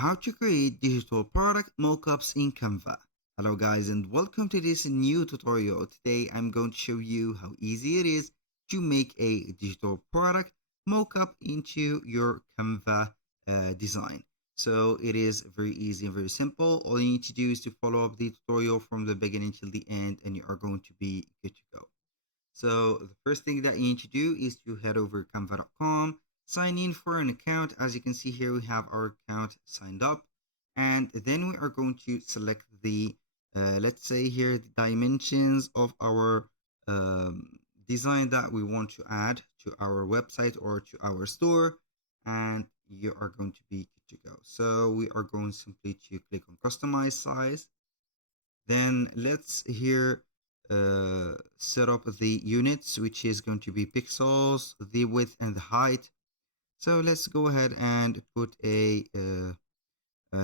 How to create digital product mockups in Canva. Hello guys and welcome to this new tutorial. Today I'm going to show you how easy it is to make a digital product mockup into your Canva design. So it is very easy and very simple. All you need to do is to follow up the tutorial from the beginning till the end and you are going to be good to go. So the first thing that you need to do is to head over canva.com, sign in for an account. As you can see here, we have our account signed up. And then we are going to select the, let's say here, the dimensions of our um, design that we want to add to our website or to our store. And you are going to be good to go. So we are going simply to click on customize size. Then let's here set up the units, which is going to be pixels, the width and the height. So let's go ahead and put a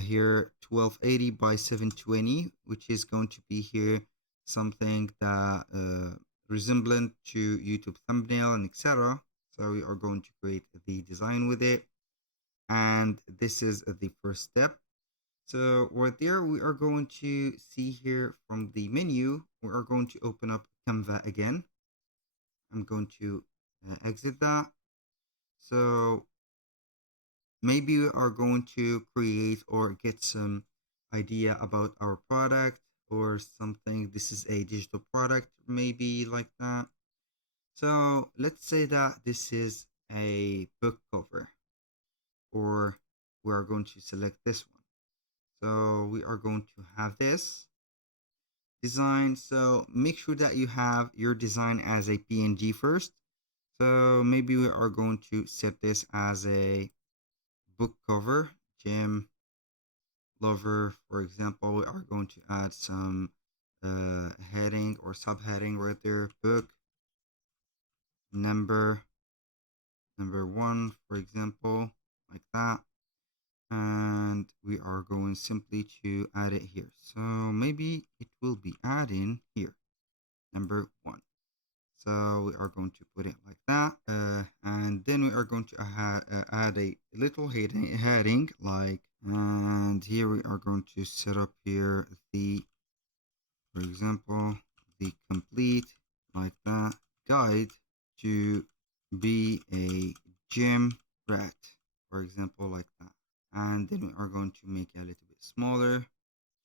here 1280 by 720, which is going to be here something that resemblant to YouTube thumbnail and etc. So we are going to create the design with it, and this is the first step. So right there, we are going to see here from the menu, we are going to open up Canva again. I'm going to exit that. So maybe we are going to create or get some idea about our product or something. This is a digital product, maybe like that. So let's say that this is a book cover, or we are going to select this one. So we are going to have this design. So make sure that you have your design as a PNG first. So maybe we are going to set this as a book cover, gym lover, for example. We are going to add some heading or subheading right there, book number one, for example, like that. And we are going simply to add it here. So maybe it will be adding here, number one. So we are going to put it like that, and then we are going to add a little heading like, and here we are going to set up here the, for example, the complete like that guide to be a gym rat, for example, like that. And then we are going to make it a little bit smaller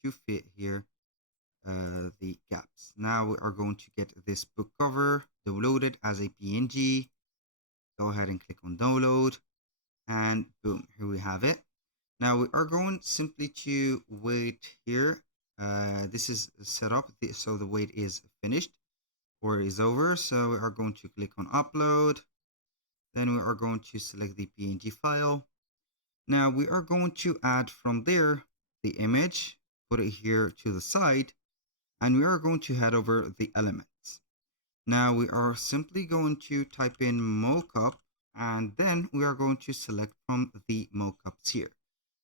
to fit here the gaps. Now we are going to get this book cover downloaded as a PNG. Go ahead and click on download, and boom, here we have it. Now we are going simply to wait here. This is set up, so the wait is finished or is over. So we are going to click on upload. Then we are going to select the PNG file. Now we are going to add from there the image, put it here to the side, and we are going to head over the elements. Now we are simply going to type in mockup, and then we are going to select from the mockups here.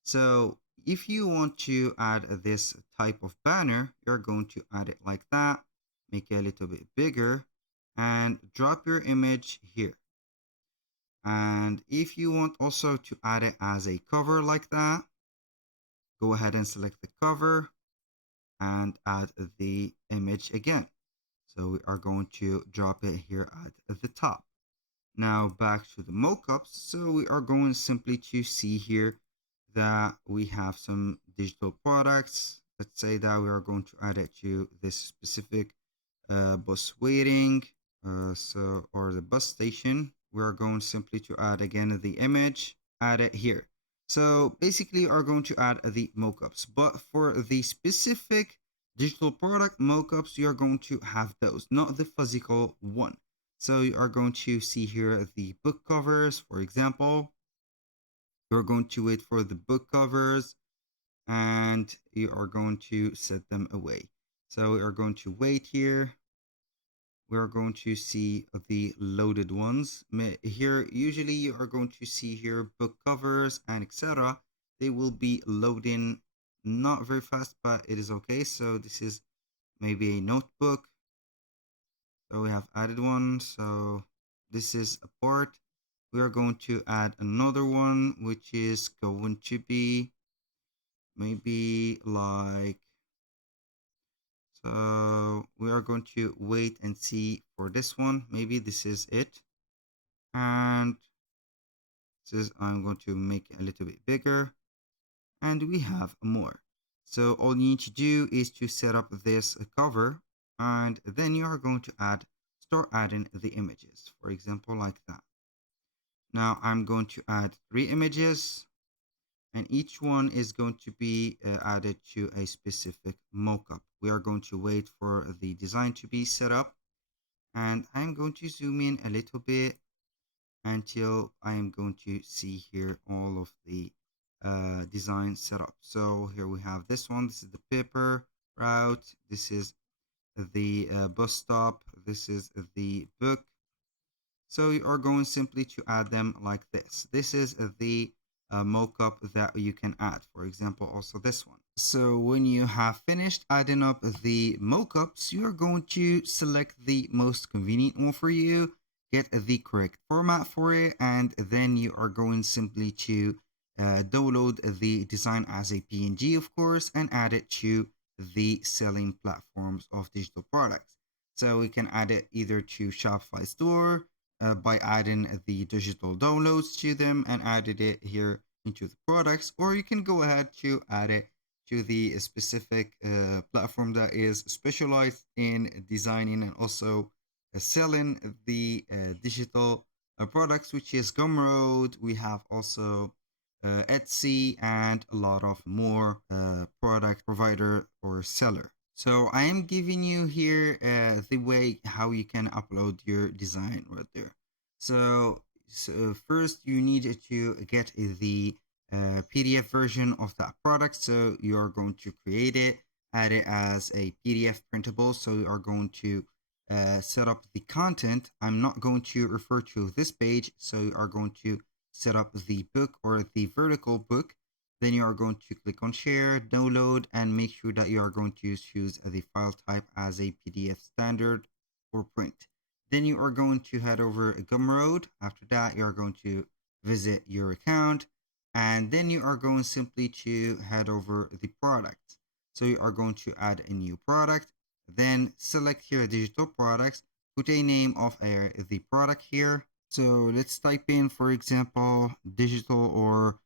So if you want to add this type of banner, you're going to add it like that, make it a little bit bigger, and drop your image here. And if you want also to add it as a cover like that, go ahead and select the cover and add the image again. So we are going to drop it here at the top. Now back to the mockups. So we are going simply to see here that we have some digital products. Let's say that we are going to add it to this specific bus waiting, or the bus station. We are going simply to add again the image, add it here. So basically you are going to add the mockups, but for the specific digital product mockups, you are going to have those, not the physical one. So you are going to see here the book covers, for example. You're going to wait for the book covers and you are going to set them away. So we are going to wait here. We're going to see the loaded ones here. Usually you are going to see here book covers and etc. They will be loading not very fast, but it is okay. So this is maybe a notebook. So we have added one. So this is a part. We are going to add another one, which is going to be maybe like, so we are going to wait and see for this one. Maybe this is it. And this is, I'm going to make it a little bit bigger, and we have more. So all you need to do is to set up this cover, and then you are going to start adding the images, for example, like that. Now I'm going to add 3 images, and each one is going to be added to a specific mockup. We are going to wait for the design to be set up, and I'm going to zoom in a little bit until I am going to see here all of the design setup. So here we have this one. This is the paper route. This is the bus stop. This is the book. So you are going simply to add them like this. This is the mockup that you can add. For example, also this one. So when you have finished adding up the mockups, you are going to select the most convenient one for you, get the correct format for it, and then you are going simply to download the design as a PNG, of course, and add it to the selling platforms of digital products. So we can add it either to Shopify store, by adding the digital downloads to them and added it here into the products, or you can go ahead to add it to the specific platform that is specialized in designing and also selling the digital products, which is Gumroad. We have also Etsy and a lot of more product provider or seller. So I am giving you here the way how you can upload your design right there. So first you need to get the PDF version of that product. So you are going to create it, add it as a PDF printable. So you are going to set up the content. I'm not going to refer to this page. So you are going to set up the book or the vertical book. Then you are going to click on share, download, and make sure that you are going to choose the file type as a PDF standard or print. Then you are going to head over Gumroad. After that, you are going to visit your account, and then you are going simply to head over the product. So you are going to add a new product, then select here digital products, put a name of the product here. So let's type in, for example, digital or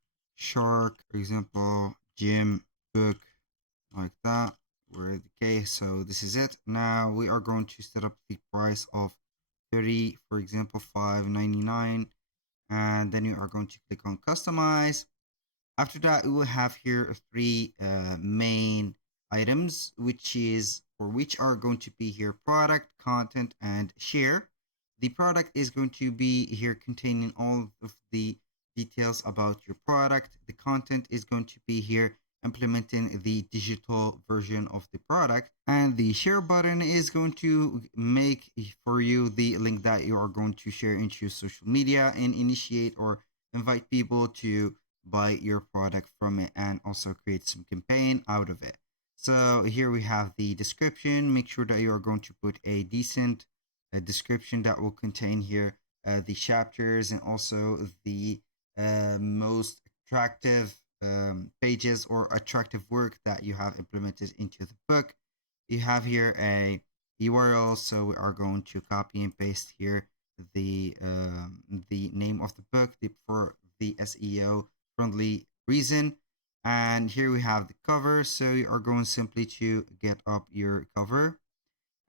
shark, for example, gym book, like that. Okay, so this is it. Now we are going to set up the price of 30, for example, $5.99, and then you are going to click on customize. After that, we will have here 3 main items, which are going to be here product, content, and share. The product is going to be here containing all of the details about your product. The content is going to be here implementing the digital version of the product, and the share button is going to make for you the link that you are going to share into social media and initiate or invite people to buy your product from it and also create some campaign out of it. So here we have the description. Make sure that you are going to put a decent description that will contain here the chapters and also the most attractive pages or attractive work that you have implemented into the book. You have here a URL, so we are going to copy and paste here the name of the book for the SEO friendly reason. And here we have the cover, so you are going simply to get up your cover,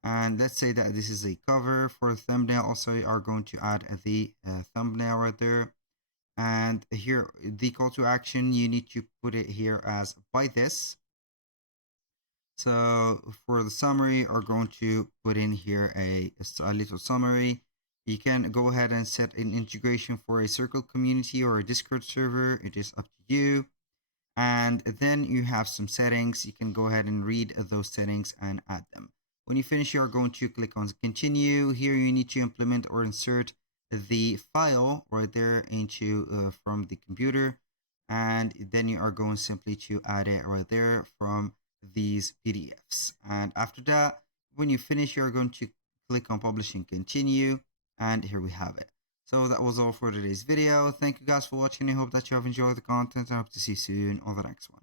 and let's say that this is a cover. For thumbnail also you are going to add the thumbnail right there, and here the call to action, you need to put it here as buy this. So for the summary, are going to put in here a little summary. You can go ahead and set an integration for a Circle community or a Discord server. It is up to you. And then you have some settings. You can go ahead and read those settings and add them. When you finish, you are going to click on continue. Here you need to implement or insert the file right there into from the computer. And then you are going simply to add it right there from these PDFs. And after that, when you finish, you're going to click on publish and continue. And here we have it. So that was all for today's video. Thank you guys for watching. I hope that you have enjoyed the content. I hope to see you soon on the next one.